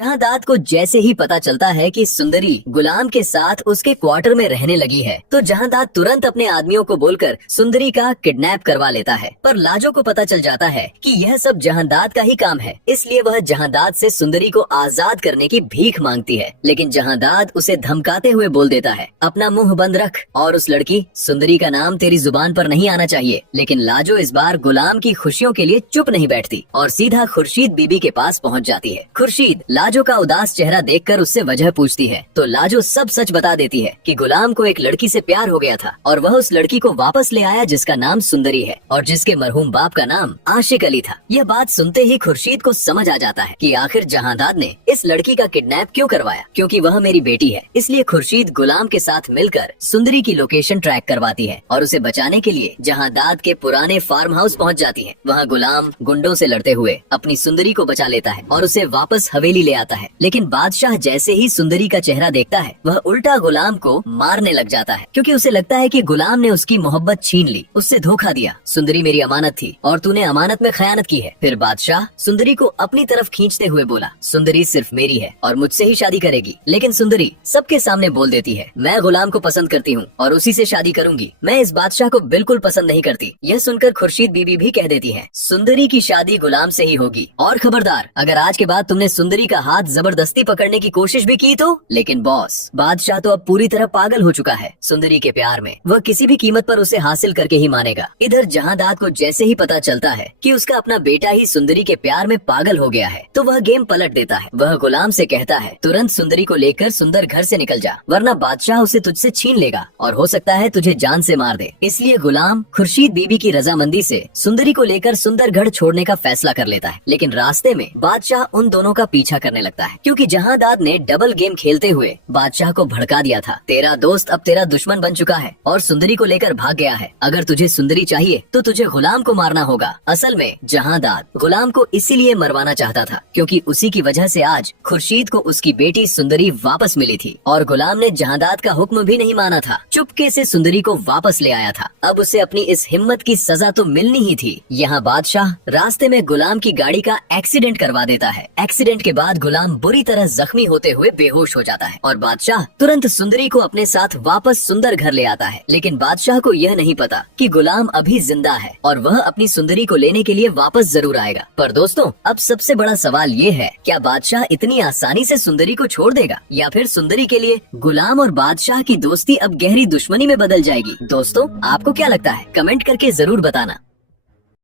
जहांदाद को जैसे ही पता चलता है कि सुंदरी गुलाम के साथ उसके क्वार्टर में रहने लगी है तो जहांदाद तुरंत अपने आदमियों को बोलकर सुंदरी का किडनैप करवा लेता है। पर लाजो को पता चल जाता है कि यह सब जहांदाद का ही काम है, इसलिए वह जहांदाद से सुंदरी को आजाद करने की भीख मांगती है। लेकिन जहांदाद उसे धमकाते हुए बोल देता है, अपना मुंह बंद रख और उस लड़की सुंदरी का नाम तेरी जुबान पर नहीं आना चाहिए। लेकिन लाजो इस बार गुलाम की खुशियों के लिए चुप नहीं बैठती और सीधा खुर्शीद बीबी के पास पहुँच जाती है। खुर्शीद लाजो का उदास चेहरा देखकर उससे वजह पूछती है तो लाजो सब सच बता देती है कि गुलाम को एक लड़की से प्यार हो गया था और वह उस लड़की को वापस ले आया जिसका नाम सुंदरी है और जिसके मरहूम बाप का नाम आशिक अली था। यह बात सुनते ही खुर्शीद को समझ आ जाता है कि आखिर जहांदाद ने इस लड़की का किडनैप क्यों करवाया, क्योंकि वह मेरी बेटी है। इसलिए खुर्शीद गुलाम के साथ मिलकर सुंदरी की लोकेशन ट्रैक करवाती है और उसे बचाने के लिए जहांदाद के पुराने फार्म हाउस पहुँच जाती है। वहाँ गुलाम गुंडों से लड़ते हुए अपनी सुंदरी को बचा लेता है और उसे वापस हवेली ले आता है। लेकिन बादशाह जैसे ही सुंदरी का चेहरा देखता है वह उल्टा गुलाम को मारने लग जाता है, क्योंकि उसे लगता है कि गुलाम ने उसकी मोहब्बत छीन ली, उससे धोखा दिया। सुंदरी मेरी अमानत थी और तूने अमानत में खयानत की है। फिर बादशाह सुंदरी को अपनी तरफ खींचते हुए बोला, सुंदरी सिर्फ मेरी है और मुझसे ही शादी करेगी। लेकिन सुंदरी सबके सामने बोल देती है, मैं गुलाम को पसंद करती हूँ और उसी से शादी करूंगी। मैं इस बादशाह को बिल्कुल पसंद नहीं करती। यह सुनकर खुर्शीद बीबी भी कह देती है, सुंदरी की शादी गुलाम से ही होगी और खबरदार अगर आज के बाद तुमने सुंदरी का हाथ जबरदस्ती पकड़ने की कोशिश भी की तो। लेकिन बॉस बादशाह तो अब पूरी तरह पागल हो चुका है सुंदरी के प्यार में, वह किसी भी कीमत पर उसे हासिल करके ही मानेगा। इधर जहांदाद को जैसे ही पता चलता है कि उसका अपना बेटा ही सुंदरी के प्यार में पागल हो गया है तो वह गेम पलट देता है। वह गुलाम से कहता है, तुरंत सुंदरी को लेकर सुंदर घर से निकल जा, वरना बादशाह उसे तुझसे छीन लेगा और हो सकता है तुझे जान से मार दे। इसलिए गुलाम खुर्शीद बीबी की रजामंदी से सुंदरी को लेकर सुंदरगढ़ छोड़ने का फैसला कर लेता है। लेकिन रास्ते में बादशाह उन दोनों का पीछा करने लगता है, क्योंकि जहांदाद ने डबल गेम खेलते हुए बादशाह को भड़का दिया था। तेरा दोस्त अब तेरा दुश्मन बन चुका है और सुंदरी को लेकर भाग गया है। अगर तुझे सुंदरी चाहिए तो तुझे गुलाम को मारना होगा। असल में जहांदाद गुलाम को इसीलिए मरवाना चाहता था क्योंकि उसी की वजह से आज खुर्शीद को उसकी बेटी सुंदरी वापस मिली थी और गुलाम ने जहांदाद का हुक्म भी नहीं माना था, चुपके से सुंदरी को वापस ले आया था। अब उसे अपनी इस हिम्मत की सजा तो मिलनी ही थी। यहाँ बादशाह रास्ते में गुलाम की गाड़ी का एक्सीडेंट करवा देता है। एक्सीडेंट के बाद गुलाम बुरी तरह जख्मी होते हुए बेहोश हो जाता है और बादशाह तुरंत सुंदरी को अपने साथ वापस सुंदर घर ले आता है। लेकिन बादशाह को यह नहीं पता कि गुलाम अभी जिंदा है और वह अपनी सुंदरी को लेने के लिए वापस जरूर आएगा। पर दोस्तों अब सबसे बड़ा सवाल ये है, क्या बादशाह इतनी आसानी से सुंदरी को छोड़ देगा या फिर सुंदरी के लिए गुलाम और बादशाह की दोस्ती अब गहरी दुश्मनी में बदल जाएगी? दोस्तों आपको क्या लगता है, कमेंट करके जरूर बताना।